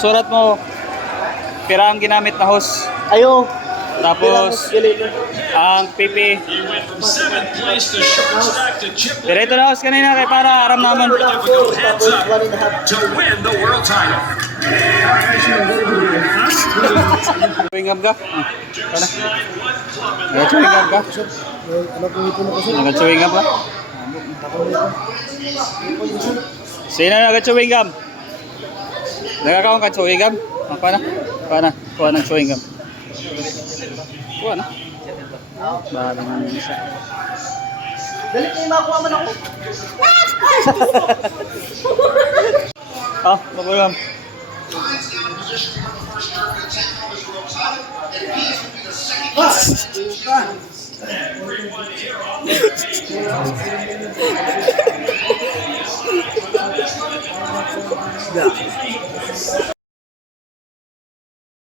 surat mo, pira ang ginamit na hose. Ayo. Tapos, ang PP. Pero ito na hose kanina kay para aram naman. To win the world title. Chewing gum ka? Pana? Nag-chewing gum ka? Nag-chewing gum ka? Sino nag-chewing gum? Nagkakaon ka chewing gum? Pana? Pana? Kuha ng chewing gum. Kuha na. Bahala nga nyo isa. Dali kayo makuha man ako. Magulam.